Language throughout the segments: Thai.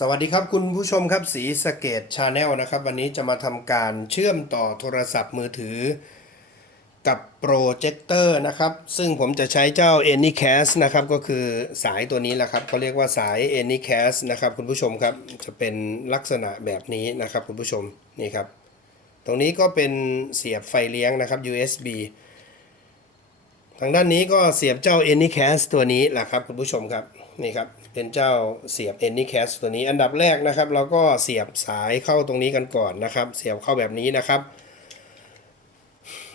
สวัสดีครับคุณผู้ชมครับสีสเกตชาแนลนะครับ วันนี้จะมาทำการเชื่อมต่อโทรศัพท์มือถือ กับโปรเจคเตอร์นะครับ ซึ่งผมจะใช้เจ้า Anycast นะครับ ก็คือสายตัวนี้แหละครับเขาเรียกว่าสาย Anycast นะครับ คุณผู้ชมครับจะเป็นลักษณะแบบนี้นะครับ คุณผู้ชมนี่ครับ ตรงนี้ก็เป็นเสียบไฟเลี้ยงนะครับ USB ทางด้านนี้ก็เสียบเจ้า Anycast ตัวนี้แหละครับคุณผู้ชมครับนี่ครับ เป็นเจ้าเสียบ Anycast ตัวนี้ อันดับแรกนะครับ เราก็เสียบสายเข้าตรงนี้กันก่อนนะครับ เสียบเข้าแบบนี้นะครับ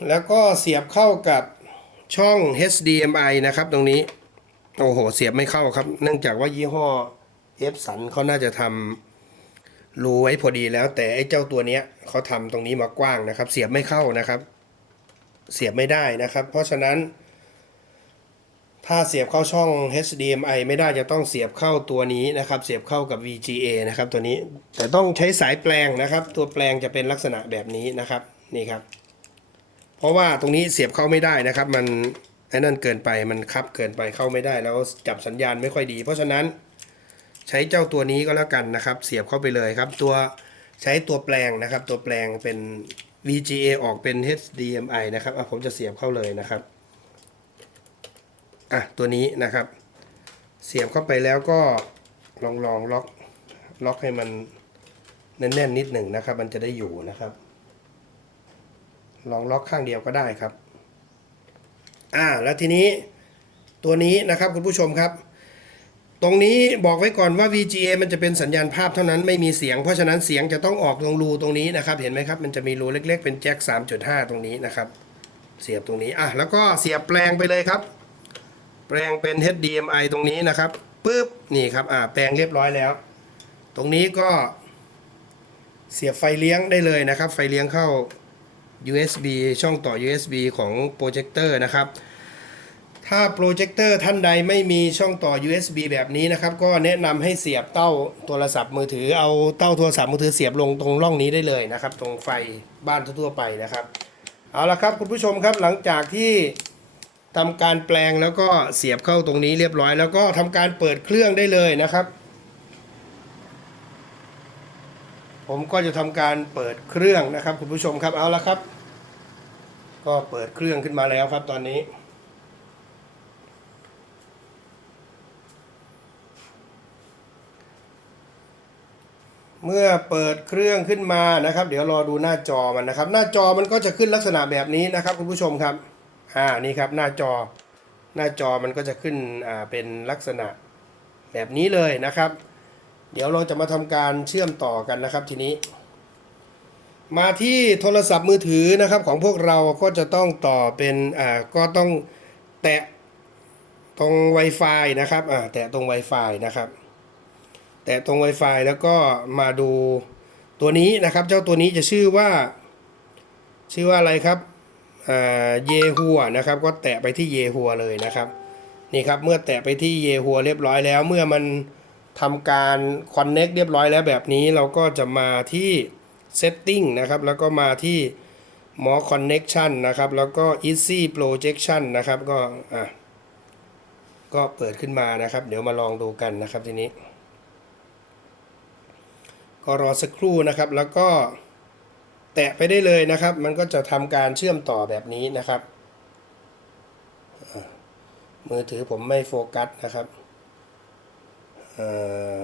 แล้วก็เสียบเข้ากับช่อง HDMI นะครับ ตรงนี้ โอ้โห เสียบไม่เข้าครับ เนื่องจากว่ายี่ห้อ F สันเขาน่าจะทำรูไว้พอดีแล้ว แต่ไอ้เจ้าตัวเนี้ยเขาทำตรงนี้มากว้างนะครับ เสียบไม่เข้านะครับ เสียบไม่ได้นะครับ เพราะฉะนั้น ถ้าเสียบเข้าช่อง HDMI ไม่ได้จะต้องเสียบเข้าตัวนี้นะครับ เสียบเข้ากับ VGA นะครับตัวนี้ แต่ต้องใช้สายแปลงนะครับ ตัวแปลงจะเป็นลักษณะแบบนี้นะครับ นี่ครับ เพราะว่าตรงนี้เสียบเข้าไม่ได้นะครับ มันไอ้นั่นเกินไป มันคับเกินไปเข้าไม่ได้ แล้วจับสัญญาณไม่ค่อยดี เพราะฉะนั้นใช้เจ้าตัวนี้ก็แล้วกันนะครับ เสียบเข้าไปเลยครับ ตัวใช้ตัวแปลงนะครับ ตัวแปลงเป็น VGA ออกเป็น HDMI นะครับอะผมจะเสียบเข้าเลยนะครับ อะตัวนี้นะครับ เสียบเข้าไปแล้วก็ลองลองล็อกล็อกให้มันแน่นๆนิดหนึ่งนะครับ มันจะได้อยู่นะครับ ลองล็อกข้างเดียวก็ได้ครับ อ่าแล้วทีนี้ตัวนี้นะครับคุณผู้ชมครับ ตรงนี้บอกไว้ก่อนว่า VGA มันจะเป็นสัญญาณภาพเท่านั้นไม่มีเสียง เพราะฉะนั้นเสียงจะต้องออกตรงรูตรงนี้นะครับ เห็นไหมครับ มันจะมีรูเล็ก ๆ เป็นแจ็ค3.5 ตรงนี้นะครับ เสียบตรงนี้อะแล้วก็เสียบแปลงไปเลยครับ แปลงเป็น HDMI ตรงนี้นะครับปุ๊บนี่ครับอ่าแปลงเรียบร้อยแล้ว ตรงนี้ก็เสียบไฟเลี้ยงได้เลยนะครับ ไฟเลี้ยงเข้า USB ช่องต่อ USB ของโปรเจคเตอร์นะครับ ถ้าโปรเจคเตอร์ท่านใดไม่มีช่องต่อ USB แบบนี้นะครับ ก็แนะนำให้เสียบเต้าโทรศัพท์มือถือเอาเต้าโทรศัพท์มือถือเสียบลงตรงร่องนี้ได้เลยนะครับ ตรงไฟบ้านทั่วๆไปนะครับ เอาละครับคุณผู้ชมครับหลังจากที่ ทำการแปลงแล้วก็เสียบเข้าตรงนี้เรียบร้อย แล้วก็ทำการเปิดเครื่องได้เลยนะครับ ผมก็จะทำการเปิดเครื่องนะครับ คุณผู้ชมครับเอาละครับ ก็เปิดเครื่องขึ้นมาแล้วครับตอนนี้เมื่อเปิดเครื่องขึ้นมานะครับ เดี๋ยวรอดูหน้าจอมันนะครับ หน้าจอมันก็จะขึ้นลักษณะแบบนี้นะครับ คุณผู้ชมครับ อ่านี่ครับหน้าจอหน้าจอมันก็จะขึ้นอ่าเป็นลักษณะแบบนี้เลยนะครับ เดี๋ยวเราจะมาทำการเชื่อมต่อกันนะครับทีนี้ มาที่โทรศัพท์มือถือนะครับของพวกเราก็จะต้องต่อเป็นอ่าก็ต้องแตะตรง Wi-Fi นะครับอ่าแตะตรง Wi-Fi นะครับ แตะตรง Wi-Fi แล้วก็มาดูตัวนี้นะครับ เจ้าตัวนี้จะชื่อว่า ชื่อว่าอะไรครับ เยฮัวนะครับ ก็แตะไปที่เยฮัวเลยนะครับนี่ครับเมื่อแตะไปที่เยฮัวเรียบร้อยแล้ว เมื่อมันทำการคอนเน็กเรียบร้อยแล้วแบบนี้เราก็จะมาที่ Setting นะครับ แล้วก็มาที่ More Connection นะครับ แล้วก็ Easy Projection นะครับ ก็อะก็เปิดขึ้นมานะครับ เดี๋ยวมาลองดูกันนะครับทีนี้ ก็รอสักครู่นะครับแล้วก็ แตะไปได้เลยนะครับ มันก็จะทำการเชื่อมต่อแบบนี้นะครับ มือถือผมไม่โฟกัสนะครับอ่อ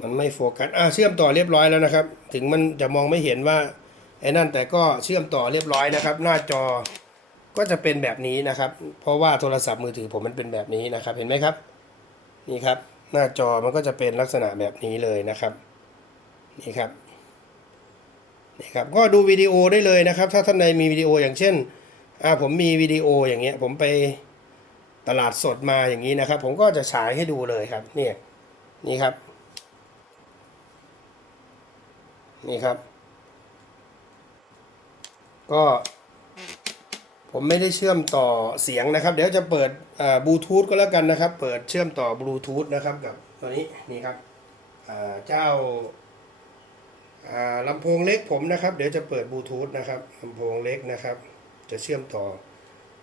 มันไม่โฟกัสอ่าเชื่อมต่อเรียบร้อยแล้วนะครับ ถึงมันจะมองไม่เห็นว่าไอ้นั่นแต่ก็เชื่อมต่อเรียบร้อยนะครับ หน้าจอก็จะเป็นแบบนี้นะครับ เพราะว่าโทรศัพท์มือถือผมมันเป็นแบบนี้นะครับ เห็นไหมครับ นี่ครับ หน้าจอมันก็จะเป็นลักษณะแบบนี้เลยนะครับ นี่ครับ นี่ครับก็ดูวิดีโอได้เลยนะครับ ถ้าท่านใดมีวิดีโออย่างเช่นอ่าผมมีวิดีโออย่างเงี้ยผมไปตลาดสดมาอย่างนี้นะครับ ผมก็จะฉายให้ดูเลยครับเนี่ยนี่ครับ นี่ครับ ก็ผมไม่ได้เชื่อมต่อเสียงนะครับ เดี๋ยวจะเปิดบลูทูธก็แล้วกันนะครับ เปิดเชื่อมต่อบลูทูธนะครับกับตัวนี้นี่ครับเจ้า ลำโพงเล็กผมนะครับ เดี๋ยวจะเปิดบลูทูธนะครับลำโพงเล็กนะครับ จะเชื่อมต่อ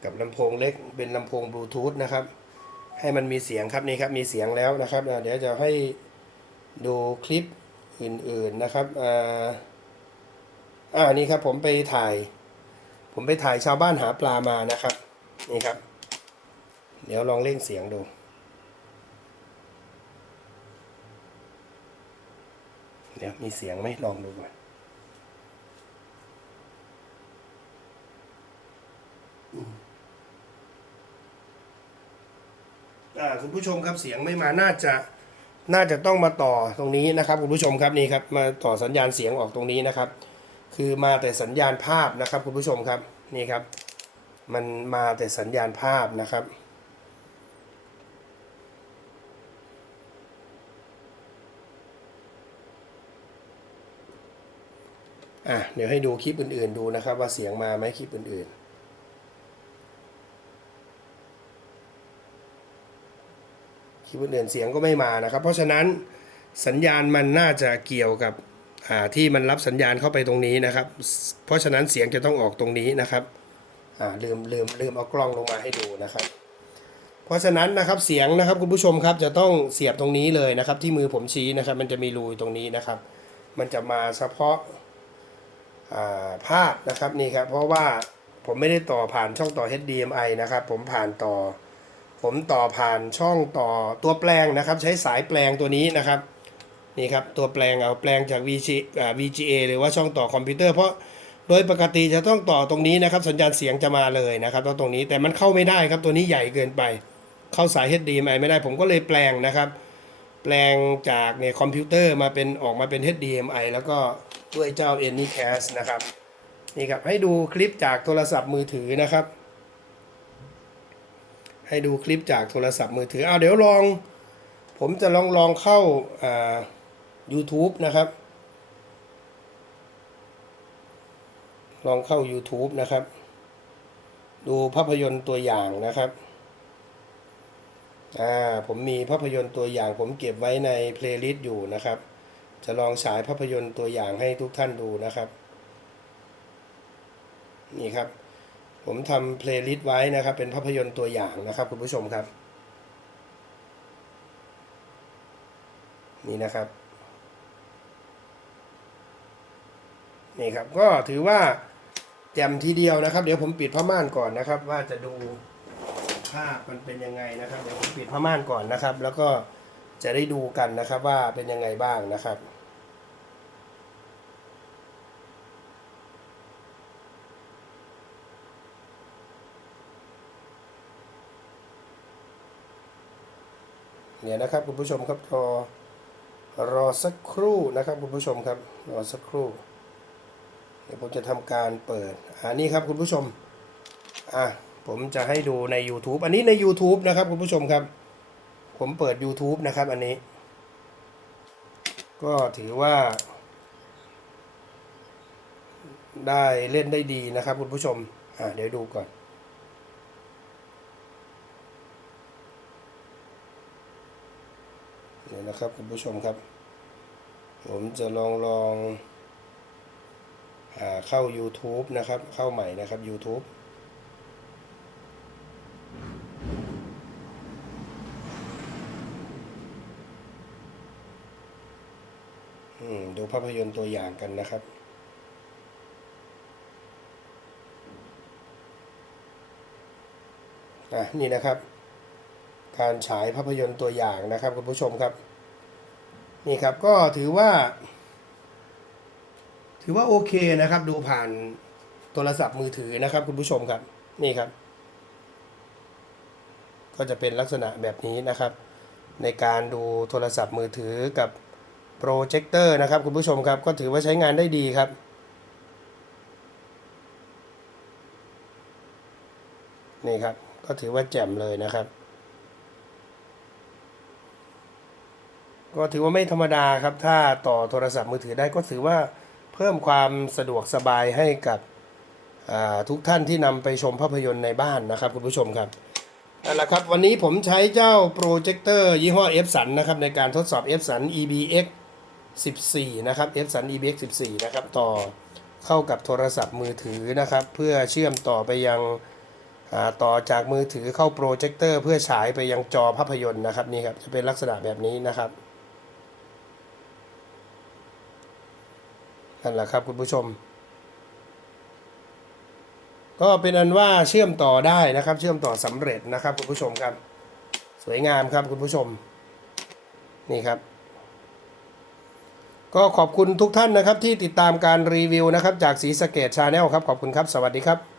กับลำโพงเล็กเป็นลำโพงบลูทูธนะครับ ให้มันมีเสียงครับนี่ครับมีเสียงแล้วนะครับ เดี๋ยวจะให้ดูคลิปอื่นๆนะครับอ่าอ่านี่ครับผมไปถ่าย ผมไปถ่ายชาวบ้านหาปลามานะครับ นี่ครับ เดี๋ยวลองเล่งเสียงดู เดี๋ยวมีเสียงไหมลองดูก่อนคุณผู้ชมครับเสียงไม่มาน่าจะน่าจะต้องมาต่อตรงนี้นะครับคุณผู้ชมครับนี่ครับมาต่อสัญญาณเสียงออกตรงนี้นะครับ คือมาแต่สัญญาณภาพนะครับคุณผู้ชมครับนี่ครับ มันมาแต่สัญญาณภาพนะครับ อะเดี๋ยวให้ดูคลิปอื่นๆดูนะครับ ว่าเสียงมาไหมคลิปอื่นๆคลิปอื่นๆเสียงก็ไม่มานะครับ เพราะฉะนั้นสัญญาณมันน่าจะเกี่ยวกับอ่าที่มันรับสัญญาณเข้าไปตรงนี้นะครับ เพราะฉะนั้นเสียงจะต้องออกตรงนี้นะครับอ่าลืมลืมลืมเอากล้องลงมาให้ดูนะครับ เพราะฉะนั้นนะครับเสียงนะครับคุณผู้ชมครับจะต้องเสียบตรงนี้เลยนะครับ ที่มือผมชี้นะครับ มันจะมีรูตรงนี้นะครับ มันจะมาเฉพาะ ภาพนะครับนี่ครับเพราะว่าผมไม่ได้ต่อผ่านช่องต่อ HDMI นะครับผมผ่านต่อ ผมต่อผ่านช่องต่อตัวแปลงนะครับ ใช้สายแปลงตัวนี้นะครับนี่ครับตัวแปลงเอาแปลงจาก VG VGA หรือว่าช่องต่อคอมพิวเตอร์ เพราะโดยปกติจะต้องต่อตรงนี้นะครับ สัญญาณเสียงจะมาเลยนะครับต้องตรงนี้แต่มันเข้าไม่ได้ครับตัวนี้ใหญ่เกินไป เข้าสาย HDMI ไม่ได้ผมก็เลยแปลงนะครับ แปลงจากเนี่ยคอมพิวเตอร์มาเป็นออกมาเป็น HDMI แล้วก็ด้วยเจ้า Anycast นะครับ นี่ครับ ให้ดูคลิปจากโทรศัพท์มือถือนะครับ ให้ดูคลิปจากโทรศัพท์มือถือเอาเดี๋ยวลอง ผมจะลองลองเข้าอ่า YouTube นะครับ ลองเข้า YouTube นะครับ ดูภาพยนตร์ตัวอย่างนะครับ อ่าผมมีภาพยนตร์ตัวอย่างผมเก็บไว้ในเพลย์ลิสต์อยู่นะครับ จะลองฉายภาพยนตร์ตัวอย่างให้ทุกท่านดูนะครับ นี่ครับ ผมทำเพลย์ลิสต์ไว้นะครับ เป็นภาพยนตร์ตัวอย่างนะครับคุณผู้ชมครับ นี่นะครับ นี่ครับก็ถือว่าแจ่มทีเดียวนะครับ เดี๋ยวผมปิดผ้าม่านก่อนนะครับ ว่าจะดู ภาพมันเป็นยังไงนะครับเดี๋ยวผมปิดผ้าม่านก่อนนะครับ แล้วก็จะได้ดูกันนะครับว่าเป็นยังไงบ้างนะครับเนี่ยนะครับคุณผู้ชมครับรอรอสักครู่นะครับคุณผู้ชมครับรอสักครู่ เดี๋ยวผมจะทำการเปิดอ่านี่ครับคุณผู้ชมอะ ผมจะให้ดูใน YouTube อันนี้ใน YouTube นะครับคุณผู้ชมครับ ผมเปิด YouTube นะครับอันนี้ ก็ถือว่า ได้เล่นได้ดีนะครับคุณผู้ชม อ่าเดี๋ยวดูก่อน เดี๋ยวนะครับคุณผู้ชมครับ ผมจะลองลองอาเข้า YouTube นะครับ เข้าใหม่นะครับ YouTube ดูภาพยนตร์ตัวอย่างกันนะครับอะนี่นะครับ การฉายภาพยนตร์ตัวอย่างนะครับคุณผู้ชมครับ นี่ครับก็ถือว่า ถือว่าโอเคนะครับ ดูผ่านโทรศัพท์มือถือนะครับคุณผู้ชมครับ นี่ครับ ก็จะเป็นลักษณะแบบนี้นะครับ ในการดูโทรศัพท์มือถือกับ โปรเจคเตอร์นะครับคุณผู้ชมครับก็ถือว่าใช้งานได้ดีครับนี่ครับก็ถือว่าแจ่มเลยนะครับ ก็ถือว่าไม่ธรรมดาครับ ถ้าต่อโทรศัพท์มือถือได้ก็ถือว่าเพิ่มความสะดวกสบายให้กับทุกท่านที่นำไปชมภาพยนตร์ในบ้านนะครับคุณผู้ชมครับนั่นแหละครับ วันนี้ผมใช้เจ้าโปรเจคเตอร์ยี่ห้อ f s u n นะครับในการทดสอบ f s u n EBX 14 นะครับ f s u n EBX 14 นะครับ ต่อเข้ากับโทรศัพท์มือถือนะครับ เพื่อเชื่อมต่อไปยังต่อจากมือถือเข้าโปรเจคเตอร์เพื่อฉายไปยังจอภาพยนตร์นะครับนี่ครับจะเป็นลักษณะแบบนี้นะครับนั่นแหละครับคุณผู้ชม ก็เป็นอันว่าเชื่อมต่อได้นะครับ เชื่อมต่อสำเร็จนะครับคุณผู้ชมครับ สวยงามครับคุณผู้ชม นี่ครับ ก็ขอบคุณทุกท่านนะครับที่ติดตามการรีวิวนะครับจากสีสเกตชาแนลครับขอบคุณครับ สวัสดีครับ